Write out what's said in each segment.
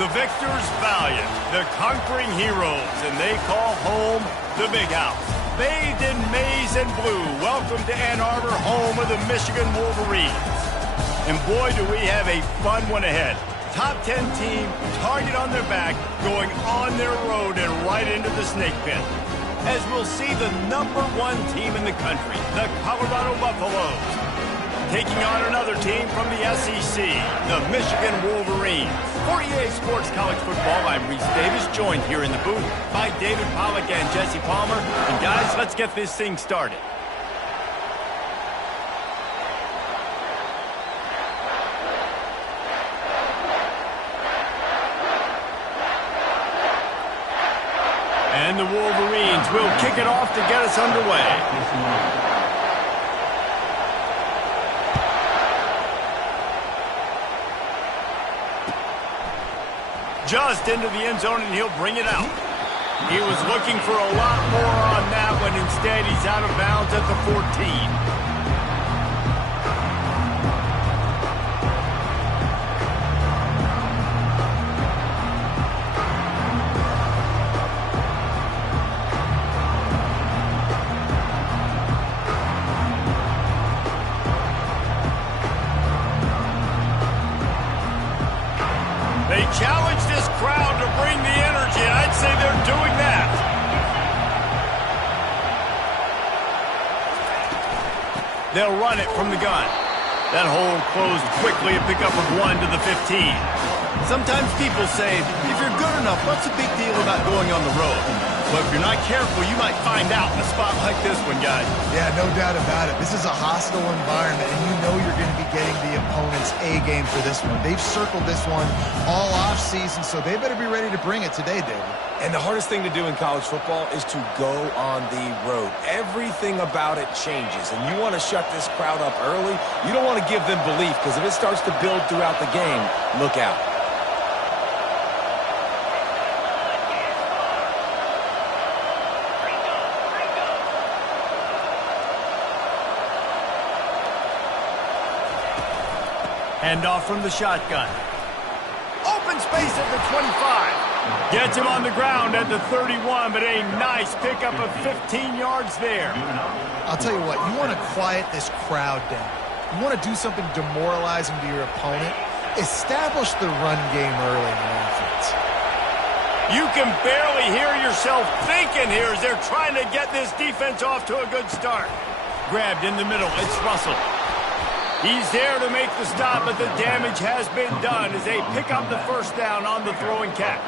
The victors valiant, the conquering heroes, and they call home the Big House. Bathed in maize and blue, welcome to Ann Arbor, home of the Michigan Wolverines. And boy, do we have a fun one ahead. Top 10 team, target on their back, going on their road and right into the snake pit. As we'll see the #1 team in the country, the Colorado Buffaloes, taking on another team from the SEC, the Michigan Wolverines. For EA Sports College Football, I'm Reese Davis, joined here in the booth by David Pollack and Jesse Palmer. And guys, let's get this thing started. And the Wolverines will kick it off to get us underway. Just into the end zone, and he'll bring it out. He was looking for a lot more on that one. Instead, he's out of bounds at the 14. They challenge this crowd to bring the energy, and I'd say they're doing that. They'll run it from the gun. That hole closed quickly, a pickup of 1 to the 15. Sometimes people say, if you're good enough, what's the big deal about going on the road? But if you're not careful, you might find out in a spot like this one, guys. Yeah, no doubt about it. This is a hostile environment, and you know you're going to be getting the opponent's A-game for this one. They've circled this one all off-season, so they better be ready to bring it today, David. And the hardest thing to do in college football is to go on the road. Everything about it changes, and you want to shut this crowd up early. You don't want to give them belief, because if it starts to build throughout the game, look out. Handoff from the shotgun. Open space at the 25. Gets him on the ground at the 31, but a nice pickup of 15 yards there. I'll tell you what, you want to quiet this crowd down. You want to do something demoralizing to your opponent. Establish the run game early in the offense. You can barely hear yourself thinking here as they're trying to get this defense off to a good start. Grabbed in the middle, it's Russell. He's there to make the stop, but the damage has been done as they pick up the first down on the throw and catch.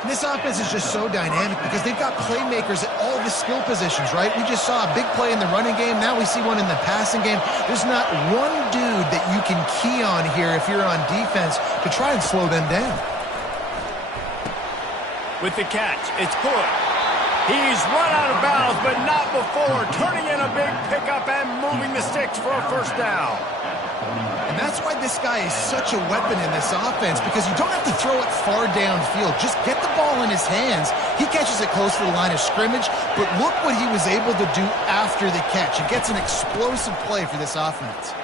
And this offense is just so dynamic because they've got playmakers at all the skill positions, right? We just saw a big play in the running game. Now we see one in the passing game. There's not one dude that you can key on here if you're on defense to try and slow them down. With the catch, it's good. He's run out of bounds, but not before turning in a big pickup and moving the sticks for a first down. And that's why this guy is such a weapon in this offense, because you don't have to throw it far downfield. Just get the ball in his hands. He catches it close to the line of scrimmage, but look what he was able to do after the catch. It gets an explosive play for this offense.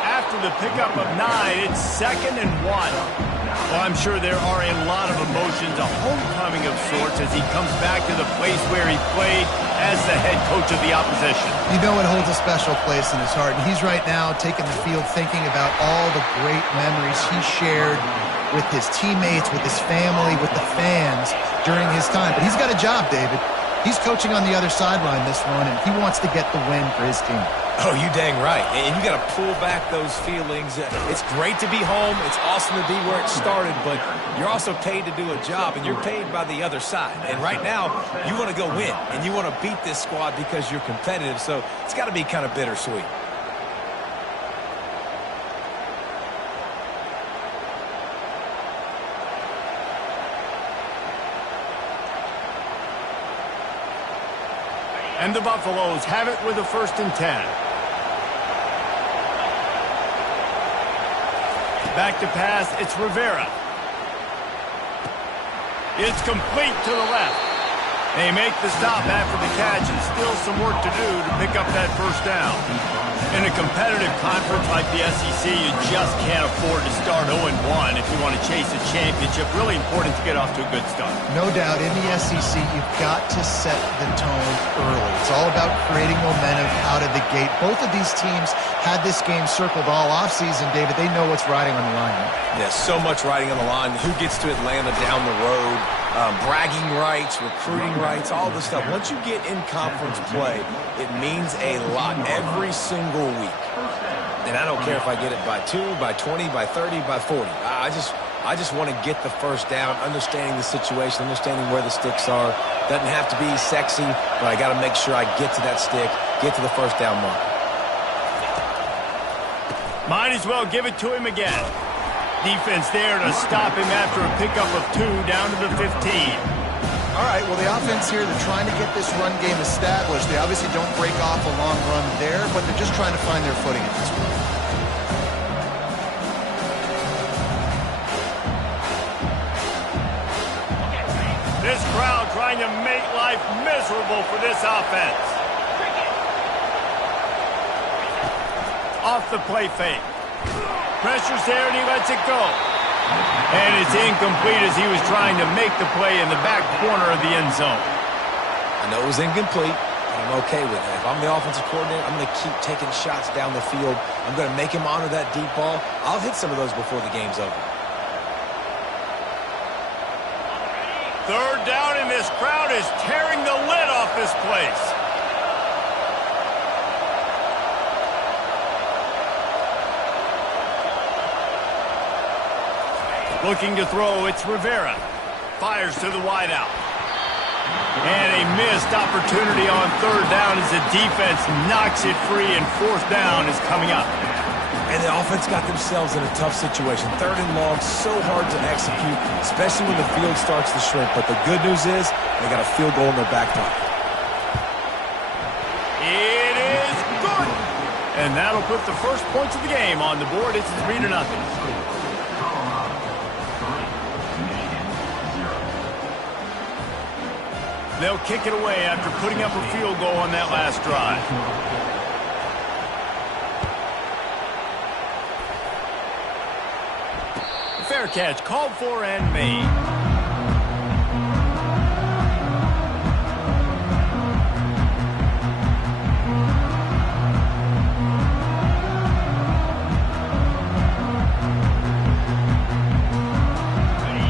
After the pickup of 9, it's 2nd and 1. Well, I'm sure there are a lot of emotions, a homecoming of sorts, as he comes back to the place where he played as the head coach of the opposition. You know it holds a special place in his heart, and he's right now taking the field thinking about all the great memories he shared with his teammates, with his family, with the fans during his time. But he's got a job, David. He's coaching on the other sideline this one, and he wants to get the win for his team. Oh, you dang right. And you got to pull back those feelings. It's great to be home. It's awesome to be where it started, but you're also paid to do a job, and you're paid by the other side. And right now, you want to go win, and you want to beat this squad because you're competitive, so it's got to be kind of bittersweet. And the Buffaloes have it with a 1st and 10. Back to pass, it's Rivera. It's complete to the left. They make the stop after the catch and still some work to do to pick up that first down. In a competitive conference like the SEC, you just can't afford to start 0-1 if you want to chase a championship. Really important to get off to a good start. No doubt, in the SEC, you've got to set the tone early. It's all about creating momentum out of the gate. Both of these teams had this game circled all offseason, David. They know what's riding on the line. Yeah, so much riding on the line. Who gets to Atlanta down the road? Bragging rights, recruiting rights, all this stuff. Once you get in conference play, it means a lot every single week. And I don't care if I get it by 2, by 20, by 30, by 40. I just want to get the first down, understanding the situation, understanding where the sticks are. Doesn't have to be sexy, but I got to make sure I get to that stick, get to the first down mark. Might as well give it to him again. Defense there to stop him after a pickup of 2 down to the 15. All right, well, the offense here, they're trying to get this run game established. They obviously don't break off a long run there, but they're just trying to find their footing at this point. This crowd trying to make life miserable for this offense. Off the play fake. Pressure's there, and he lets it go. And it's incomplete as he was trying to make the play in the back corner of the end zone. I know it was incomplete, but I'm okay with it. If I'm the offensive coordinator, I'm going to keep taking shots down the field. I'm going to make him honor that deep ball. I'll hit some of those before the game's over. Third down, and this crowd is tearing the lid off this place. Looking to throw, it's Rivera. Fires to the wideout. And a missed opportunity on third down as the defense knocks it free, and fourth down is coming up. And the offense got themselves in a tough situation. Third and long, so hard to execute, especially when the field starts to shrink. But the good news is they got a field goal in their back pocket. It is good. And that'll put the first points of the game on the board. It's 3-0. They'll kick it away after putting up a field goal on that last drive. Fair catch called for and made.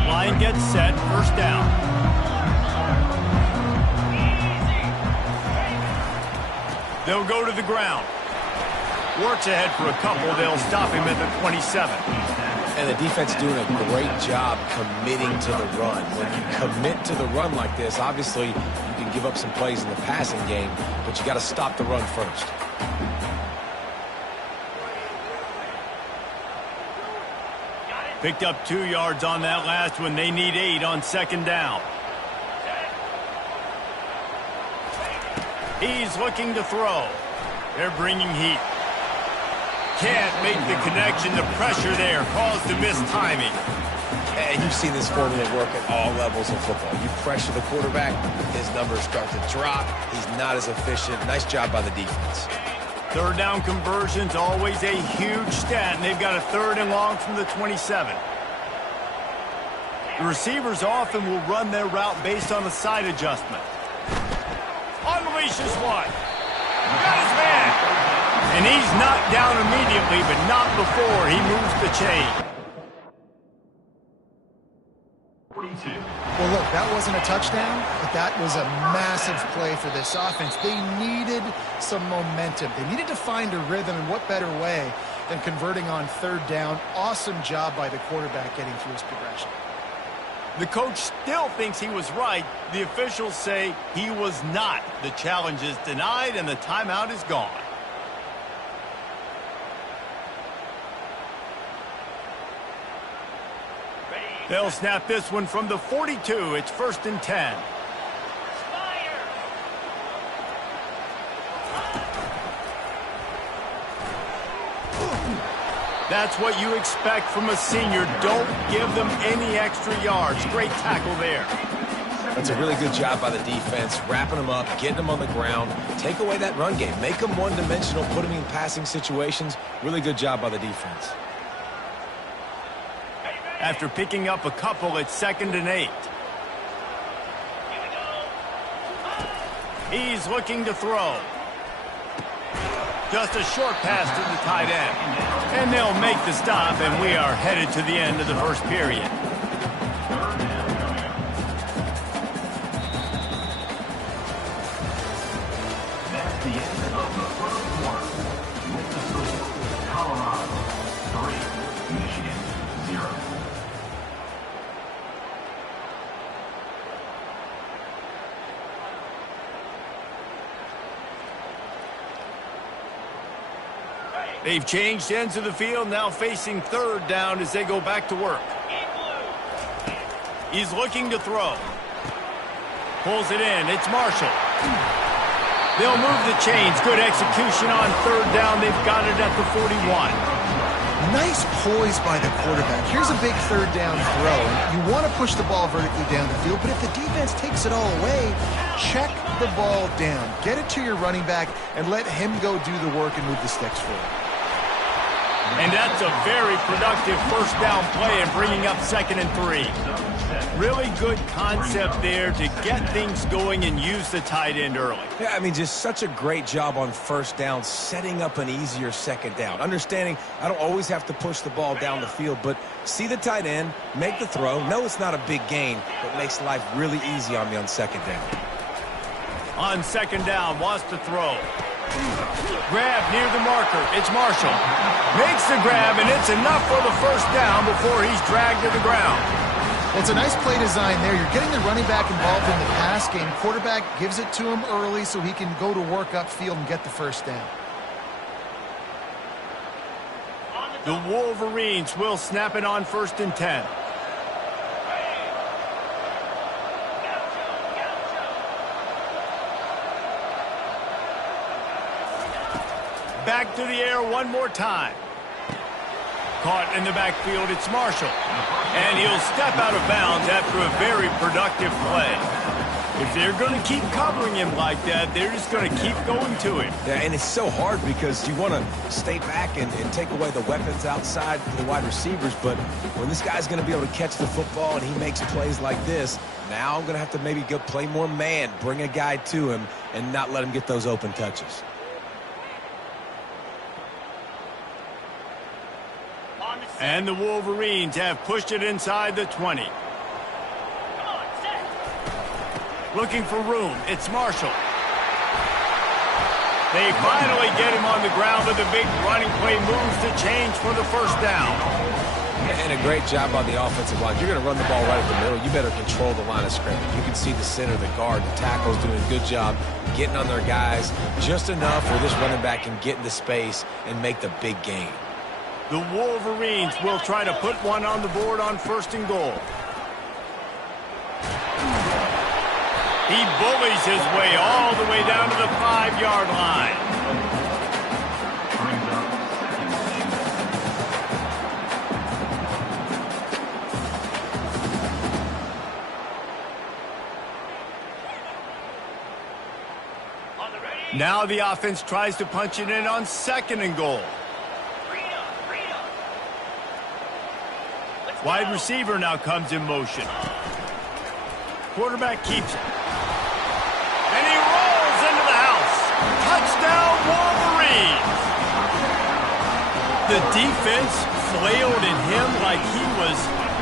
Line gets set, first down. They'll go to the ground. Works ahead for a couple. They'll stop him at the 27. And the defense doing a great job committing to the run. When you commit to the run like this, obviously you can give up some plays in the passing game, but you got to stop the run first. Picked up 2 yards on that last one. They need 8 on second down. He's looking to throw. They're bringing heat. Can't make the connection. The pressure there caused the missed timing. And you've seen this formula work at all levels of football. You pressure the quarterback, his numbers start to drop. He's not as efficient. Nice job by the defense. Third down conversion's always a huge stat, and they've got a 3rd and long from the 27. The receivers often will run their route based on a side adjustment. Unleashes one. Got his man. And he's knocked down immediately, but not before he moves the chain. Well, look, that wasn't a touchdown, but that was a massive play for this offense. They needed some momentum. They needed to find a rhythm, and what better way than converting on third down. Awesome job by the quarterback getting through his progression. The coach still thinks he was right. The officials say he was not. The challenge is denied, and the timeout is gone. They'll snap this one from the 42. It's 1st and 10. That's what you expect from a senior. Don't give them any extra yards. Great tackle there. That's It's a really good job by the defense, wrapping them up, getting them on the ground. Take away that run game. Make them one-dimensional, put them in passing situations. Really good job by the defense. After picking up a couple, it's 2nd and 8. He's looking to throw. Just a short pass to the tight end. And they'll make the stop, and we are headed to the end of the first period. That's the end of the first quarter. With the score, Colorado 3, Michigan 0. They've changed ends of the field, now facing 3rd down as they go back to work. He's looking to throw. Pulls it in. It's Marshall. They'll move the chains. Good execution on 3rd down. They've got it at the 41. Nice poise by the quarterback. Here's a big 3rd down throw. You want to push the ball vertically down the field, but if the defense takes it all away, check the ball down. Get it to your running back and let him go do the work and move the sticks forward. And that's a very productive 1st down play and bringing up 2nd and 3. Really good concept there to get things going and use the tight end early. Yeah, I mean, just such a great job on 1st down, setting up an easier 2nd down. Understanding I don't always have to push the ball down the field, but see the tight end, make the throw. No, it's not a big gain, but makes life really easy on me on 2nd down. On 2nd down, wants to throw. Grab near the marker. It's Marshall. Makes the grab, and it's enough for the 1st down before he's dragged to the ground. Well, it's a nice play design there. You're getting the running back involved in the pass game. Quarterback gives it to him early so he can go to work upfield and get the 1st down. The Wolverines will snap it on 1st and 10. Back to the air one more time. Caught in the backfield, it's Marshall. And he'll step out of bounds after a very productive play. If they're going to keep covering him like that, they're just going to keep going to him. Yeah, and it's so hard because you want to stay back and take away the weapons outside for the wide receivers, but when this guy's going to be able to catch the football and he makes plays like this, now I'm going to have to maybe go play more man, bring a guy to him, and not let him get those open touches. And the Wolverines have pushed it inside the 20. Looking for room. It's Marshall. They finally get him on the ground with a big running play, moves the change for the 1st down. And a great job on the offensive line. You're going to run the ball right at the middle. You better control the line of scrimmage. You can see the center, the guard, the tackles doing a good job getting on their guys just enough where this running back can get into space and make the big gain. The Wolverines will try to put one on the board on 1st and goal. He bullies his way all the way down to the 5-yard line. Now the offense tries to punch it in on 2nd and goal. Wide receiver now comes in motion. Quarterback keeps it. And he rolls into the house. Touchdown, Wolverines! The defense flailed at him like he was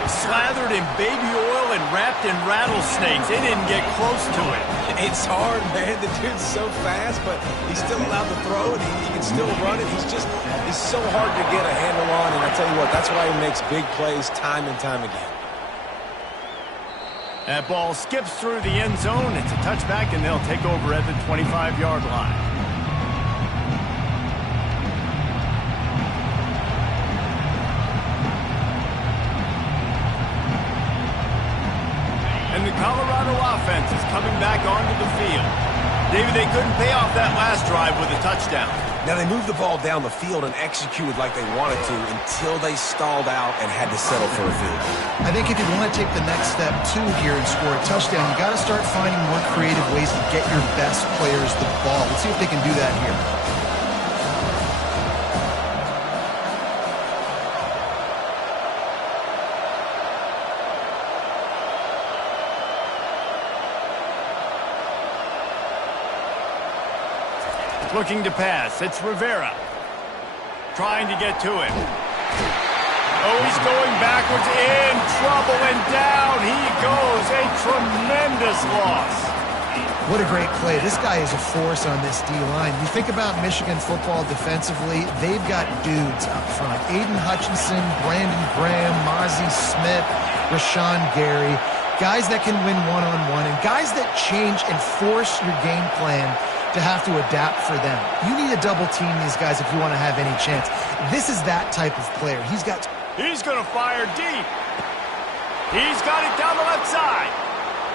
slathered in baby oil and wrapped in rattlesnakes. They didn't get close to it. It's hard, man. The dude's so fast, but he's still allowed to throw it. He can still run it. He's so hard to get a handle on, and I tell you what, that's why he makes big plays time and time again. That ball skips through the end zone. It's a touchback, and they'll take over at the 25-yard line. And the Colorado offense is coming back onto the field. David, they couldn't pay off that last drive with a touchdown. Now, they moved the ball down the field and executed like they wanted to until they stalled out and had to settle for a field goal. I think if you want to take the next step, too, here and score a touchdown, you got to start finding more creative ways to get your best players the ball. Let's see if they can do that here. Looking to pass. It's Rivera. Trying to get to him. Oh, he's going backwards. In trouble and down he goes. A tremendous loss. What a great play. This guy is a force on this D-line. You think about Michigan football defensively, they've got dudes up front. Aiden Hutchinson, Brandon Graham, Mozzie Smith, Rashawn Gary. Guys that can win one-on-one and guys that change and force your game plan to have to adapt for them. You need to double team these guys if you want to have any chance. This is that type of player. He's going to fire deep. He's got it down the left side.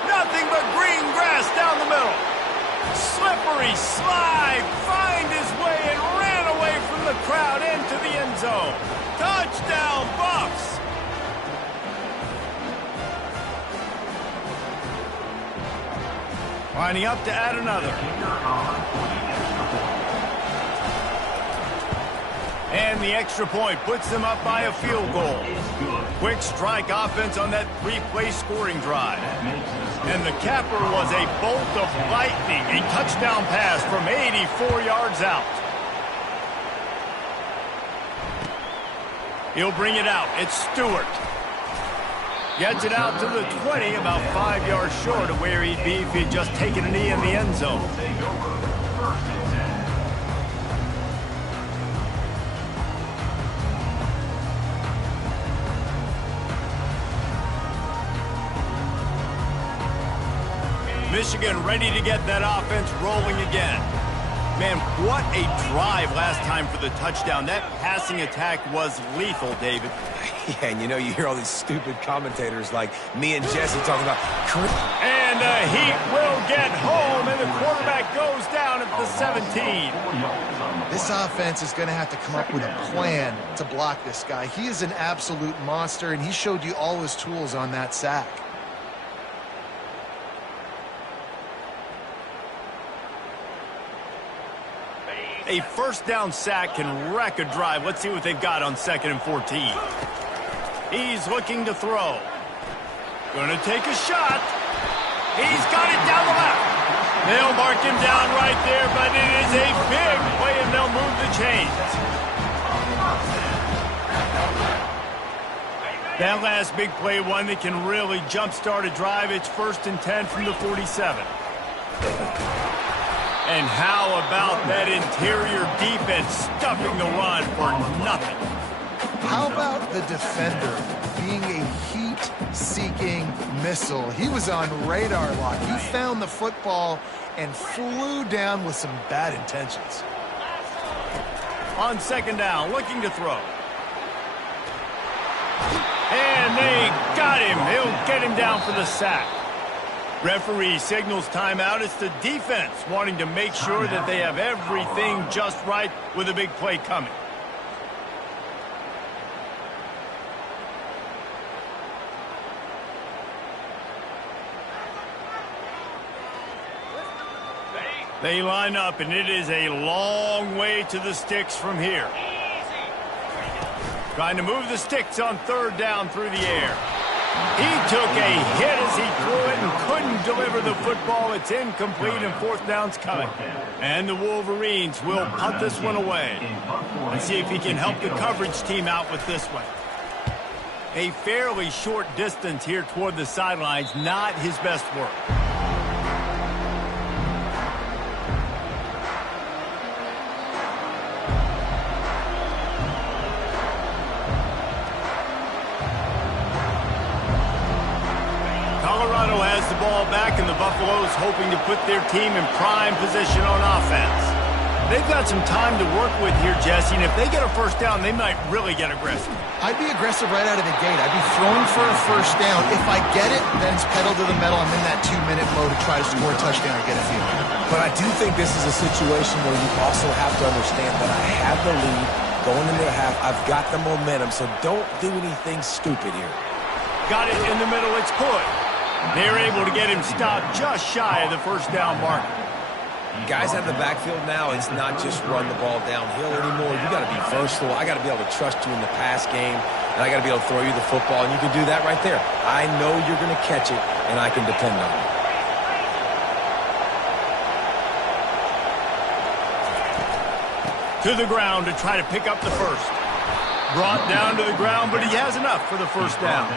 Nothing but green grass down the middle. Slippery slide. Find his way and ran away from the crowd into the end zone. Touchdown, Buffs. Lining up to add another. And the extra point puts them up by a field goal. Quick strike offense on that three-play scoring drive. And the capper was a bolt of lightning, a touchdown pass from 84 yards out. He'll bring it out. It's Stewart. Gets it out to the 20, about 5 yards short of where he'd be if he'd just taken a knee in the end zone. Michigan ready to get that offense rolling again. Man, what a drive last time for the touchdown. That passing attack was lethal, David. Yeah, and you hear all these stupid commentators like me and Jesse talking about... And Heat will get home, and the quarterback goes down at the 17. This offense is going to have to come up with a plan to block this guy. He is an absolute monster, and he showed you all his tools on that sack. A first down sack can wreck a drive. Let's see what they've got on 2nd and 14. He's looking to throw. Gonna take a shot. He's got it down the left. They'll mark him down right there, but it is a big play, and they'll move the chains. That last big play, one that can really jumpstart a drive. It's 1st and 10 from the 47. And how about that interior defense stuffing the run for nothing? How about the defender being a heat-seeking missile? He was on radar lock. He found the football and flew down with some bad intentions. On 2nd down, looking to throw. And they got him. He'll get him down for the sack. Referee signals timeout. It's the defense wanting to make sure that they have everything just right with a big play coming. They line up, and it is a long way to the sticks from here. Trying to move the sticks on 3rd down through the air. He took a hit as he threw it and couldn't deliver the football. It's incomplete, and 4th down's coming. And the Wolverines will punt this one away. Let's see if he can help the coverage team out with this one. A fairly short distance here toward the sidelines, not his best work. Colorado has the ball back, and the Buffaloes hoping to put their team in prime position on offense. They've got some time to work with here, Jesse, and if they get a first down, they might really get aggressive. I'd be aggressive right out of the gate. I'd be throwing for a first down. If I get it, then it's pedal to the metal. I'm in that 2-minute mode to try to score a touchdown or get a field goal. But I do think this is a situation where you also have to understand that I have the lead going into the half. I've got the momentum, so don't do anything stupid here. Got it in the middle. It's good. They're able to get him stopped just shy of the first down mark. Guys out of the backfield now, it's not just run the ball downhill anymore. You got to be versatile. I got to be able to trust you in the pass game, and I got to be able to throw you the football, and you can do that right there. I know you're going to catch it, and I can depend on you. To the ground to try to pick up the first. Brought down to the ground, but he has enough for the first down.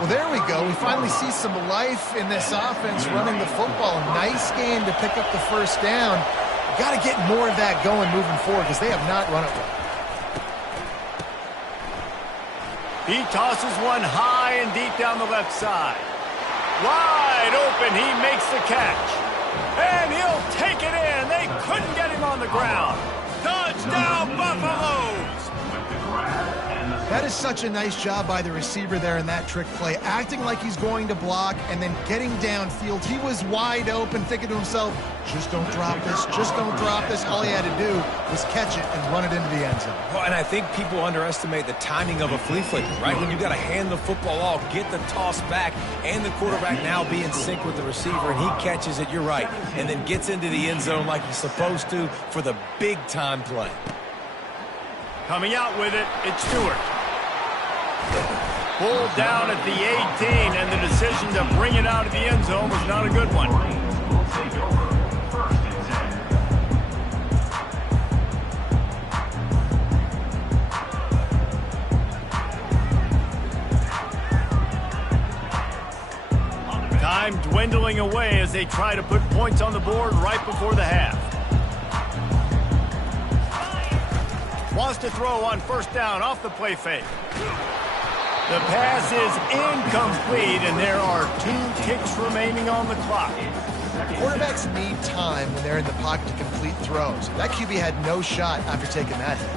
Well, there we go. We finally see some life in this offense running the football. Nice game to pick up the first down. Got to get more of that going moving forward because they have not run it well. He tosses one high and deep down the left side. Wide open. He makes the catch. And he'll take it in. They couldn't get him on the ground. Touchdown, Buffaloes! That is such a nice job by the receiver there in that trick play, acting like he's going to block and then getting downfield. He was wide open, thinking to himself, just don't drop this, just don't drop this. All he had to do was catch it and run it into the end zone. Well, and I think people underestimate the timing of a flea flicker, right? When you got to hand the football off, get the toss back, and the quarterback now be in sync with the receiver, and he catches it, you're right, and then gets into the end zone like he's supposed to for the big-time play. Coming out with it, it's Stewart. Pulled down at the 18, and the decision to bring it out of the end zone was not a good one. Time dwindling away as they try to put points on the board right before the half. Wants to throw on first down off the play fake. The pass is incomplete, and there are 2 ticks remaining on the clock. Quarterbacks need time when they're in the pocket to complete throws. That QB had no shot after taking that hit.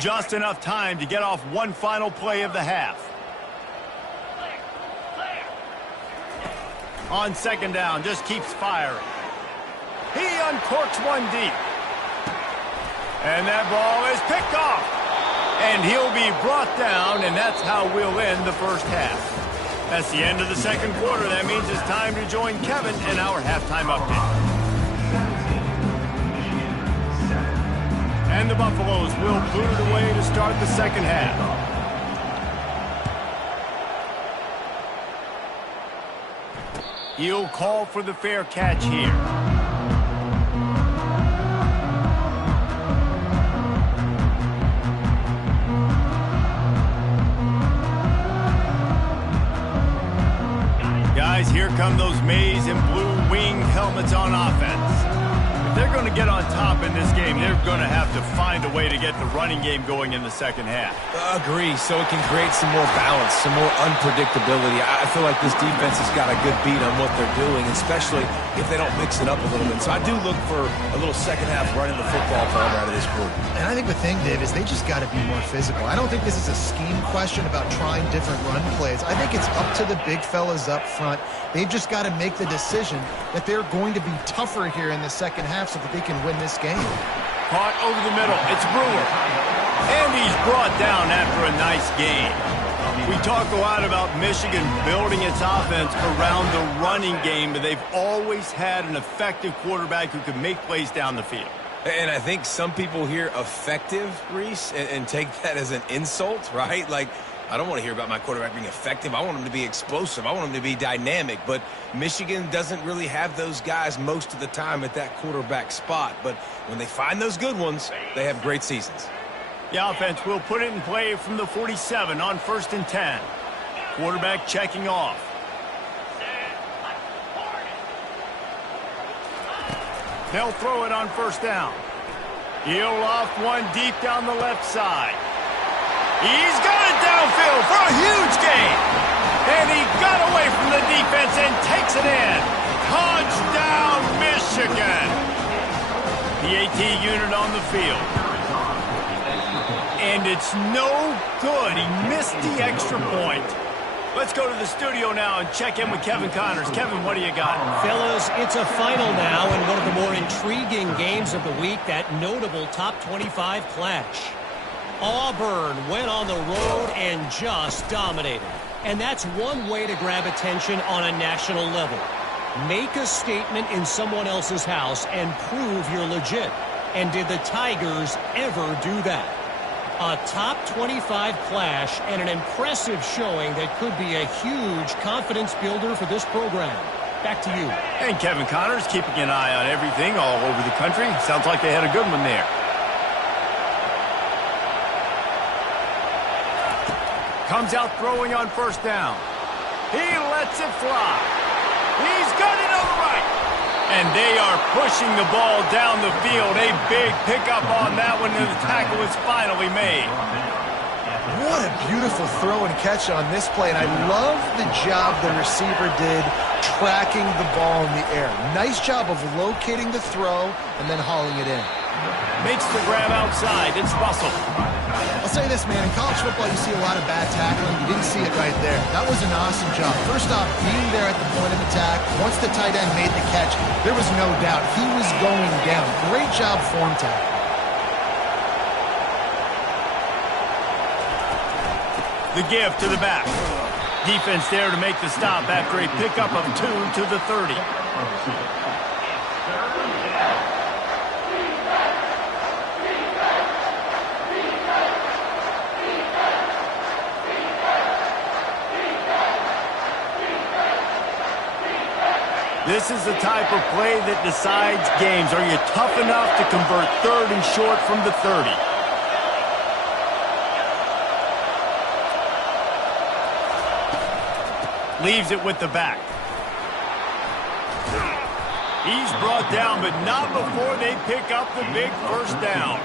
Just enough time to get off one final play of the half. On second down, just keeps firing. He uncorks one deep. And that ball is picked off. And he'll be brought down, and that's how we'll end the first half. That's the end of the second quarter. That means it's time to join Kevin in our halftime update. And the Buffaloes will boot it away to start the second half. He'll call for the fair catch here. Guys, here come those maize and blue wing helmets on offense. If they're going to get on top in this game, they're going to have to find a way to get the running game going in the second half. Agree, so it can create some more balance, some more unpredictability. I feel like this defense has got a good beat on what they're doing, especially if they don't mix it up a little bit. So I do look for a little second half running the football part out of this group. And I think the thing, Dave, is they just got to be more physical. I don't think this is a scheme question about trying different run plays. I think it's up to the big fellas up front. They've just got to make the decision that they're going to be tougher here in the second half so that they can win this game. Caught over the middle. It's Brewer. And he's brought down after a nice game. We talk a lot about Michigan building its offense around the running game, but they've always had an effective quarterback who can make plays down the field. And I think some people hear effective, Reese, and take that as an insult, right? Like, I don't want to hear about my quarterback being effective. I want him to be explosive. I want him to be dynamic. But Michigan doesn't really have those guys most of the time at that quarterback spot. But when they find those good ones, they have great seasons. The offense will put it in play from the 47 on 1st and 10. Quarterback checking off. They'll throw it on first down. He'll off one deep down the left side. He's got it downfield for a huge gain. And he got away from the defense and takes it in. Touchdown, Michigan. The AT unit on the field. And it's no good. He missed the extra point. Let's go to the studio now and check in with Kevin Connors. Kevin, what do you got? Fellas, it's a final now in one of the more intriguing games of the week, that notable top 25 clash. Auburn went on the road and just dominated. And that's one way to grab attention on a national level. Make a statement in someone else's house and prove you're legit. And did the Tigers ever do that? A top 25 clash and an impressive showing that could be a huge confidence builder for this program. Back to you. And Kevin Connors keeping an eye on everything all over the country. Sounds like they had a good one there. Comes out throwing on first down. He lets it fly. He's got it on the right. And they are pushing the ball down the field. A big pickup on that one, and the tackle is finally made. What a beautiful throw and catch on this play. And I love the job the receiver did tracking the ball in the air. Nice job of locating the throw and then hauling it in. Makes the grab outside. It's Russell. I'll say this, man. In college football, you see a lot of bad tackling. You didn't see it right there. That was an awesome job. First off, being there at the point of attack. Once the tight end made the catch, there was no doubt he was going down. Great job form tackle. The give to the back. Defense there to make the stop after a pickup of 2 to the 30. This is the type of play that decides games. Are you tough enough to convert 3rd and short from the 30? Leaves it with the back. He's brought down, but not before they pick up the big first down.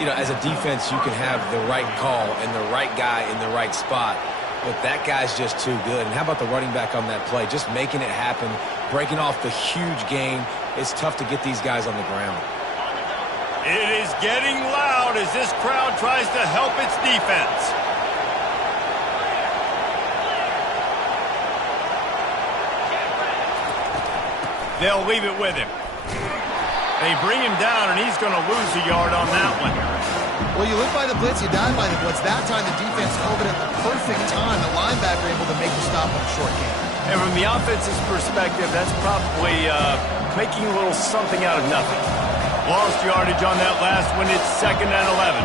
You know, as a defense, you can have the right call and the right guy in the right spot. But that guy's just too good. And how about the running back on that play? Just making it happen, breaking off the huge gain. It's tough to get these guys on the ground. It is getting loud as this crowd tries to help its defense. They'll leave it with him. They bring him down, and he's going to lose a yard on that one. Well, you live by the blitz, you die by the blitz. That time the defense called it at the perfect time. The linebacker able to make the stop on a short game. And from the offense's perspective, that's probably making a little something out of nothing. Lost yardage on that last one. It's 2nd and 11.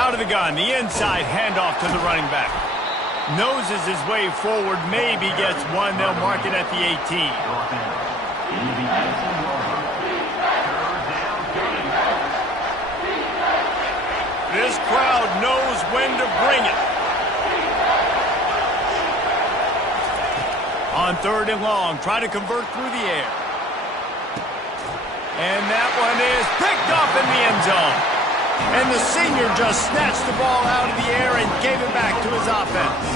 Out of the gun, the inside handoff to the running back. Noses his way forward, maybe gets one. They'll mark it at the 18. This crowd knows when to bring it. On 3rd and long, try to convert through the air. And that one is picked up in the end zone. And the senior just snatched the ball out of the air and gave it back to his offense.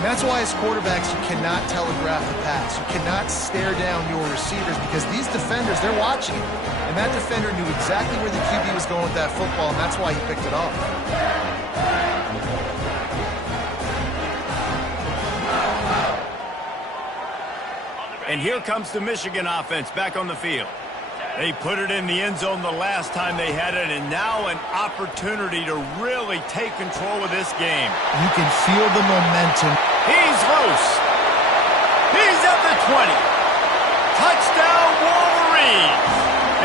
And that's why as quarterbacks, you cannot telegraph the pass. You cannot stare down your receivers because these defenders, they're watching it. And that defender knew exactly where the QB was going with that football, and that's why he picked it off. And here comes the Michigan offense back on the field. They put it in the end zone the last time they had it, and now an opportunity to really take control of this game. You can feel the momentum. He's loose. He's at the 20. Touchdown, Wolverines.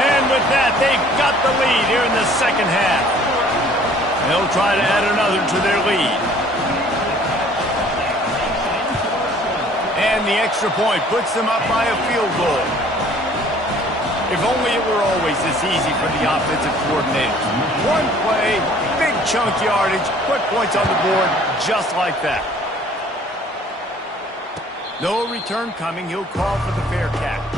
And with that, they've got the lead here in the second half. They'll try to add another to their lead. And the extra point puts them up by a field goal. If only it were always this easy for the offensive coordinators. One play, big chunk yardage, quick points on the board, just like that. No return coming. He'll call for the fair catch.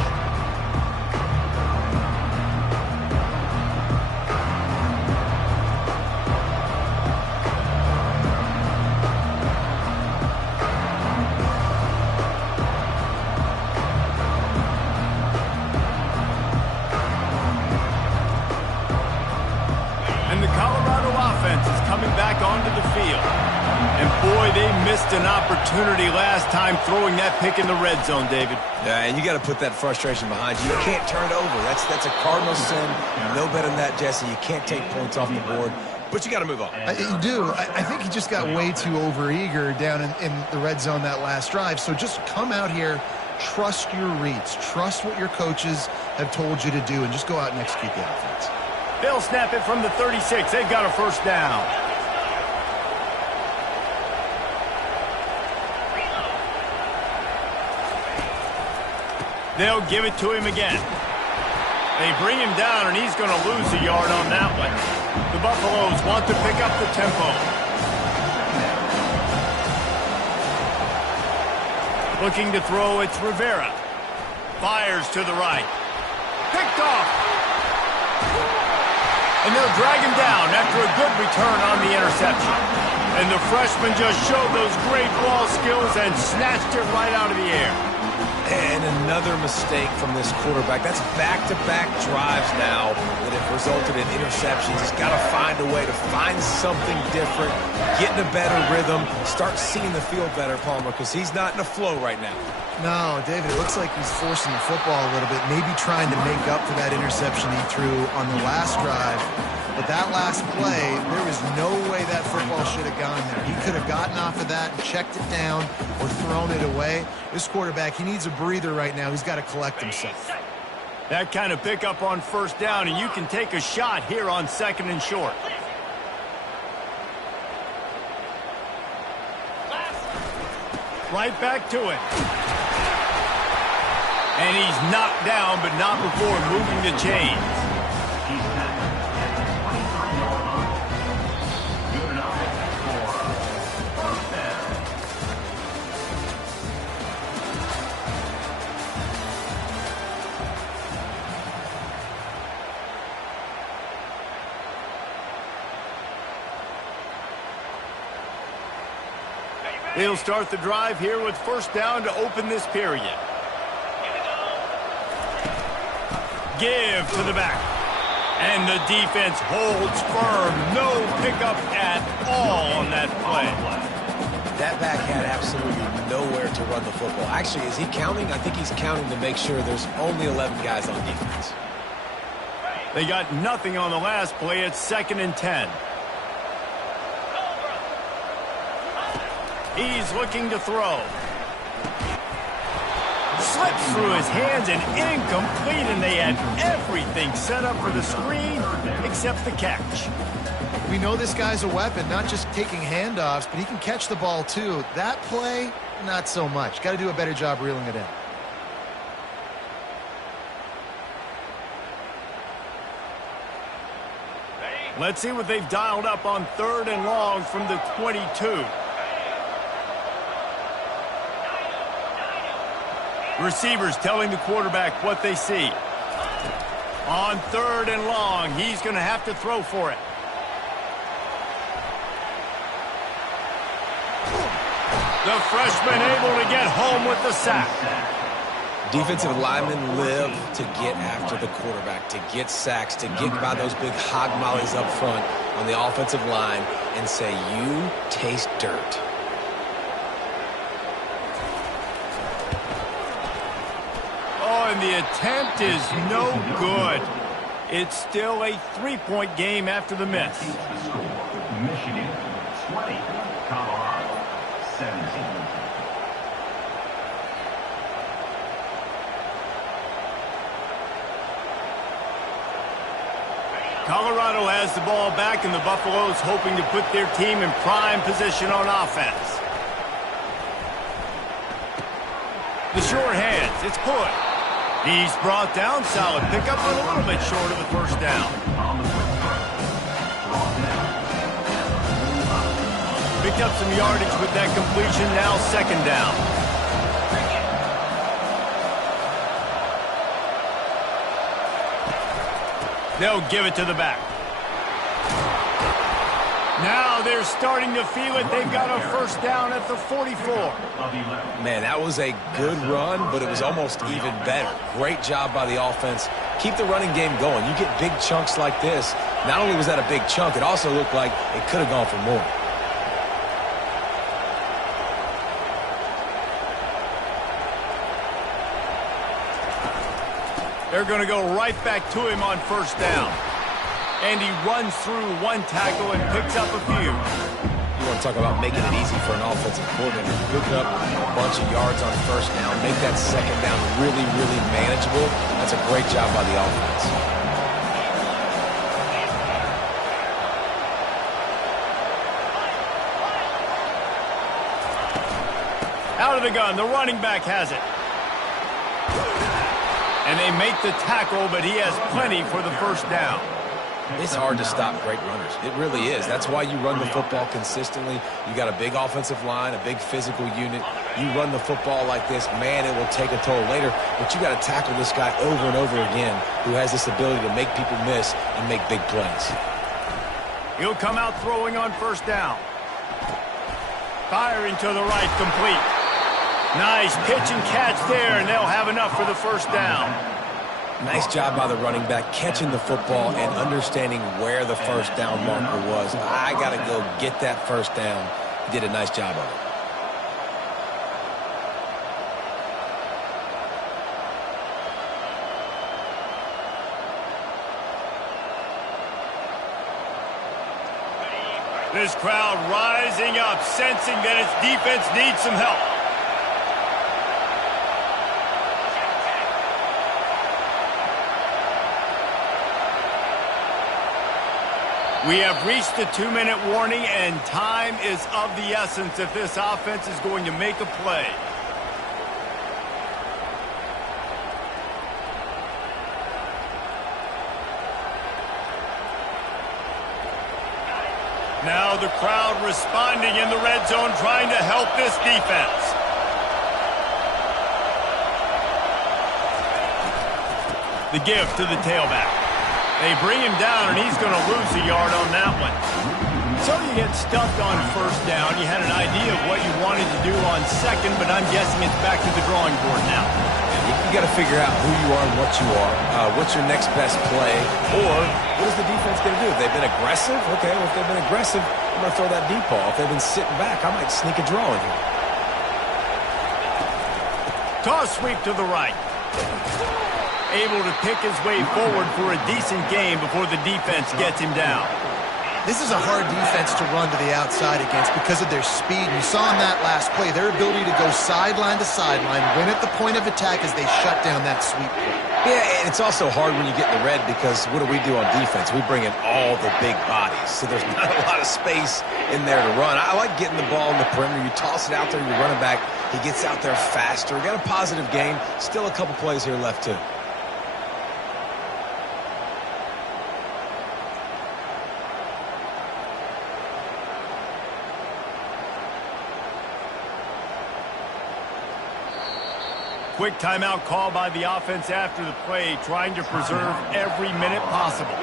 And the Colorado offense is coming back onto the field. And boy, they missed an opportunity last time throwing that pick in the red zone, David. Yeah, and you got to put that frustration behind you. You can't turn it over. That's a cardinal sin. No better than that, Jesse. You can't take points off the board, but you got to move on. You do. I think he just got way too overeager down in the red zone that last drive. So just come out here, trust your reads, trust what your coaches have told you to do, and just go out and execute the offense. They'll snap it from the 36. They've got a first down. They'll give it to him again. They bring him down, and he's going to lose a yard on that one. The Buffaloes want to pick up the tempo. Looking to throw, it's Rivera. Fires to the right. Picked off. And they'll drag him down after a good return on the interception. And the freshman just showed those great ball skills and snatched it right out of the air. And another mistake from this quarterback. That's back-to-back drives now that have resulted in interceptions. He's got to find a way to find something different, get in a better rhythm, start seeing the field better, Palmer, because he's not in a flow right now. No, David, it looks like he's forcing the football a little bit, maybe trying to make up for that interception he threw on the last drive. But that last play, there was no way that football should have gone there. He could have gotten off of that and checked it down or thrown it away. This quarterback, he needs a breather right now. He's got to collect himself. That kind of pickup on first down, and you can take a shot here on second and short. Right back to it. And he's knocked down, but not before moving the chains. They'll start the drive here with first down to open this period. Give to the back. And the defense holds firm. No pickup at all on that play. That back had absolutely nowhere to run the football. Actually, is he counting? I think he's counting to make sure there's only 11 guys on defense. They got nothing on the last play. It's 2nd and 10. He's looking to throw. Slips through his hands and incomplete, and they had everything set up for the screen except the catch. We know this guy's a weapon, not just taking handoffs, but he can catch the ball too. That play, not so much. Got to do a better job reeling it in. Let's see what they've dialed up on 3rd and long from the 22. Receivers telling the quarterback what they see. On 3rd and long, he's going to have to throw for it. The freshman able to get home with the sack. Defensive linemen live to get after the quarterback, to get sacks, to get by those big hog mollies up front on the offensive line and say, you taste dirt. Oh, and the attempt is no good. It's still a 3-point game after the miss. Michigan 20, Colorado 17. Colorado has the ball back, and the Buffaloes hoping to put their team in prime position on offense. The short hands, it's Hood. He's brought down, solid pickup, but a little bit short of the first down. Picked up some yardage with that completion, now 2nd down. They'll give it to the back. Now they're starting to feel it. They've got a first down at the 44. Man, that was a good run, but it was almost even better. Great job by the offense. Keep the running game going. You get big chunks like this. Not only was that a big chunk, it also looked like it could have gone for more. They're going to go right back to him on first down. And he runs through one tackle and picks up a few. You want to talk about making it easy for an offensive coordinator. Picking up a bunch of yards on first down. Make that second down really, really manageable. That's a great job by the offense. Out of the gun, the running back has it. And they make the tackle, but he has plenty for the first down. It's hard to stop great runners. It really is. That's why you run the football consistently. You got a big offensive line, a big physical unit. You run the football like this, man, it will take a toll later. But you got to tackle this guy over and over again who has this ability to make people miss and make big plays. He'll come out throwing on first down. Firing to the right, complete. Nice pitch and catch there, and they'll have enough for the first down. Nice job by the running back, catching the football and understanding where the first down marker was. I got to go get that first down. He did a nice job of it. This crowd rising up, sensing that its defense needs some help. We have reached the 2-minute warning, and time is of the essence if this offense is going to make a play. Now the crowd responding in the red zone, trying to help this defense. The give to the tailback. They bring him down, and he's going to lose a yard on that one. So you get stuffed on first down. You had an idea of what you wanted to do on second, but I'm guessing it's back to the drawing board now. You got to figure out who you are and what you are. What's your next best play? Or what is the defense going to do? If they've been aggressive, okay, well, if they've been aggressive, I'm going to throw that deep ball. If they've been sitting back, I might sneak a draw in here. Toss sweep to the right. Able to pick his way forward for a decent game before the defense gets him down. This is a hard defense to run to the outside against because of their speed. You saw in that last play their ability to go sideline to sideline, win at the point of attack as they shut down that sweep play. Yeah, and it's also hard when you get in the red because what do we do on defense? We bring in all the big bodies, so there's not a lot of space in there to run. I like getting the ball in the perimeter. You toss it out there, you're running back. He gets out there faster. Got a positive game. Still a couple plays here left, too. Quick timeout call by the offense after the play, trying to preserve every minute possible.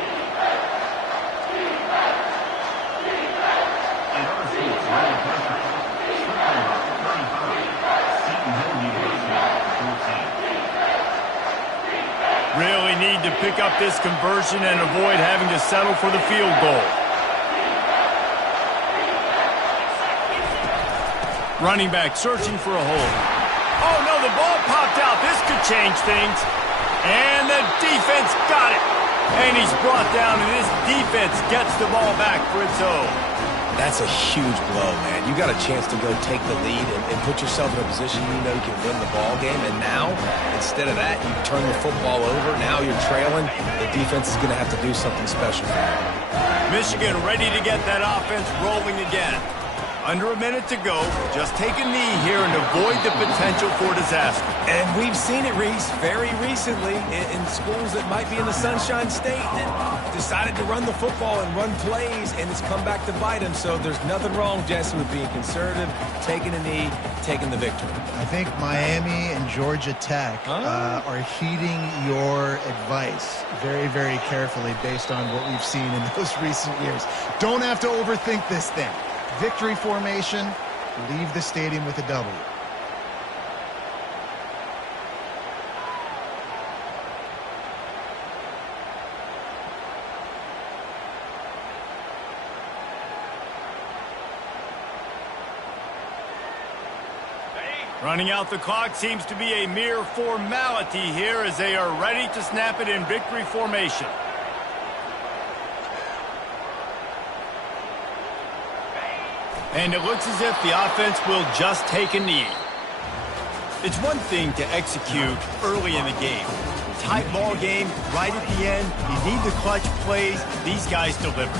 Really need to pick up this conversion and avoid having to settle for the field goal. Running back searching for a hole. Oh, no, the ball popped out. This could change things. And the defense got it. And he's brought down, and this defense gets the ball back for its own. That's a huge blow, man. You got a chance to go take the lead and put yourself in a position you know you can win the ball game. And now, instead of that, you turn the football over. Now you're trailing. The defense is going to have to do something special for you. Michigan ready to get that offense rolling again. Under a minute to go. Just take a knee here and avoid the potential for disaster. And we've seen it, Reese, very recently in schools that might be in the Sunshine State that decided to run the football and run plays, and it's come back to bite them. So there's nothing wrong, Jesse, with being conservative, taking a knee, taking the victory. I think Miami and Georgia Tech are heeding your advice very, very carefully based on what we've seen in those recent years. Don't have to overthink this thing. Victory formation, leave the stadium with a W. Running out the clock seems to be a mere formality here as they are ready to snap it in victory formation. And it looks as if the offense will just take a knee. It's one thing to execute early in the game. Tight ball game, right at the end, you need the clutch plays. These guys deliver.